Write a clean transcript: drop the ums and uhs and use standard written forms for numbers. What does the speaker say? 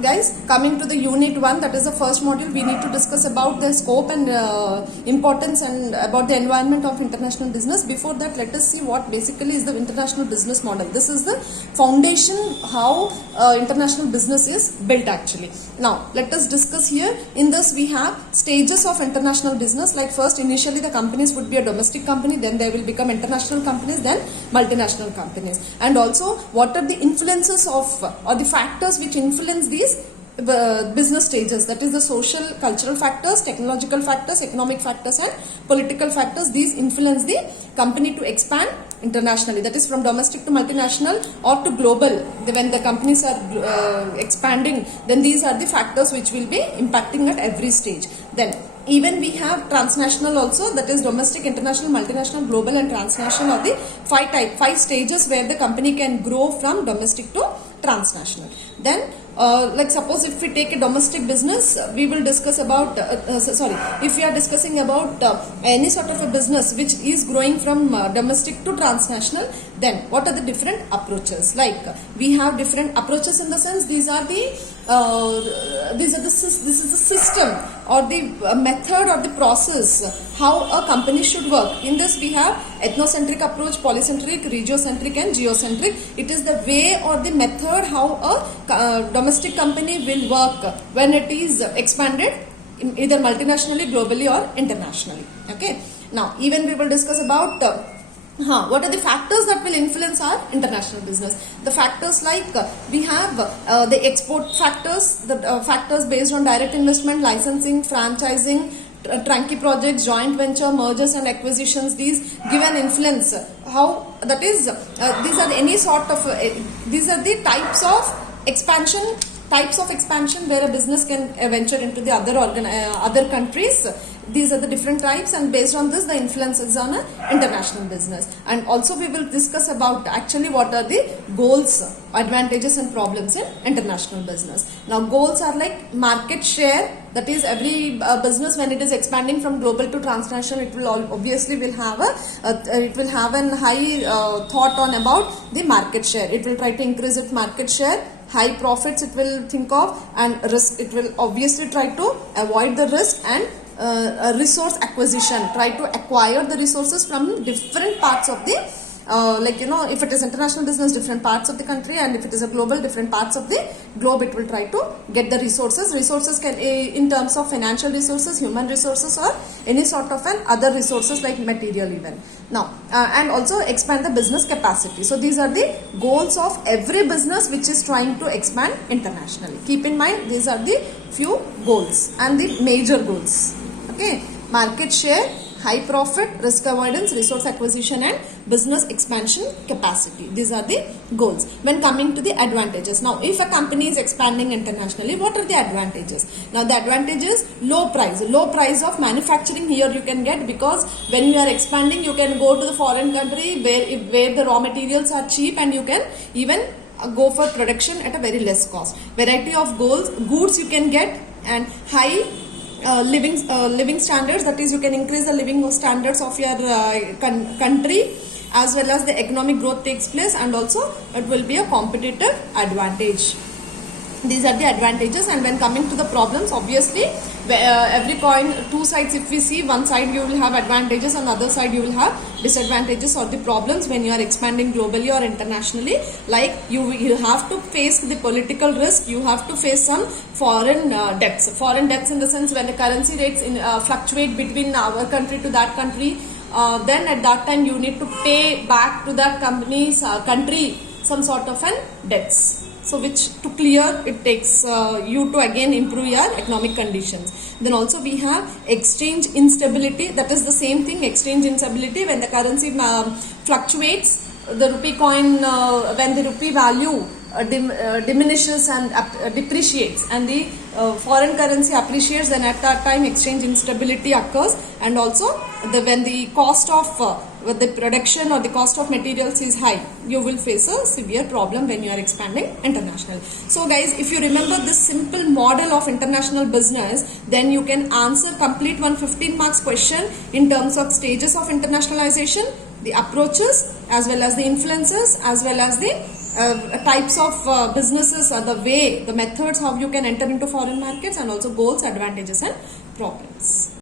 guys, coming to the unit 1, that is the first module, we need to discuss about the scope and importance and about the environment of international business. Before that, let us see what basically is the international business model. This is the foundation how international business is built actually. Now let us discuss here. In this we have stages of international business. Like first, initially the companies would be a domestic company, then they will become international companies, then multinational companies. And also what are the influences of or the factors which influence these business stages, that is the social cultural factors, technological factors, economic factors and political factors. These influence the company to expand internationally, that is from domestic to multinational or to global. When the companies are expanding, then these are the factors which will be impacting at every stage. Then even we have transnational also, that is domestic, international, multinational, global and transnational are the five stages where the company can grow from domestic to transnational. Then like suppose if we take a domestic business, we will discuss about if we are discussing about any sort of a business which is growing from domestic to transnational, then what are the different approaches? Like we have different approaches in the sense this is the system or the method or the process how a company should work. In this we have ethnocentric approach, polycentric, regiocentric and geocentric. It is the way or the method how a domestic company will work when it is expanded either multinationally, globally or internationally. Okay. Now even we will discuss about what are the factors that will influence our international business. The factors like we have the export factors, the factors based on direct investment, licensing, franchising, turnkey projects, joint venture, mergers and acquisitions. These give an influence. How that is, these are any sort of these are the types of expansion where a business can venture into the other countries. These are the different types, and based on this the influence is on international business. And also we will discuss about actually what are the goals, advantages and problems in international business. Now goals are like market share, that is every business when it is expanding from global to transnational, it will obviously will have a high thought on about the market share. It will try to increase its market share. High profits it will think of, and risk it will obviously try to avoid the risk, and resource acquisition, try to acquire the resources from different parts of the if it is international business, different parts of the country, and if it is a global, different parts of the globe, it will try to get the resources can in terms of financial resources, human resources or any sort of an other resources like material even. Now and also expand the business capacity. So these are the goals of every business which is trying to expand internationally. Keep in mind these are the few goals and the major goals. Okay, market share, high profit, risk avoidance, resource acquisition and business expansion capacity. These are the goals. When coming to the advantages, now if a company is expanding internationally, what are the advantages? Now the advantages, low price of manufacturing here you can get, because when you are expanding you can go to the foreign country where the raw materials are cheap, and you can even go for production at a very less cost. Variety of goods you can get, and high living standards, that is you can increase the living standards of your country, as well as the economic growth takes place, and also it will be a competitive advantage. These are the advantages. And when coming to the problems, obviously every coin two sides. If we see, one side you will have advantages and other side you will have disadvantages or the problems when you are expanding globally or internationally. Like you have to face the political risk, you have to face some foreign debts in the sense when the currency rates fluctuate between our country to that country, then at that time you need to pay back to that country some sort of an debts. So which to clear it takes you to again improve your economic conditions. Then also we have exchange instability, that is the same thing, exchange instability when the currency fluctuates, the rupee coin when the rupee value diminishes and depreciates, and the foreign currency appreciates, then at that time exchange instability occurs. And also when the cost of the production or the cost of materials is high, you will face a severe problem when you are expanding international. So guys, if you remember this simple model of international business, then you can answer complete 115 marks question in terms of stages of internationalization, the approaches, as well as the influences, as well as the types of businesses, the way, the methods how you can enter into foreign markets, and also goals, advantages and problems.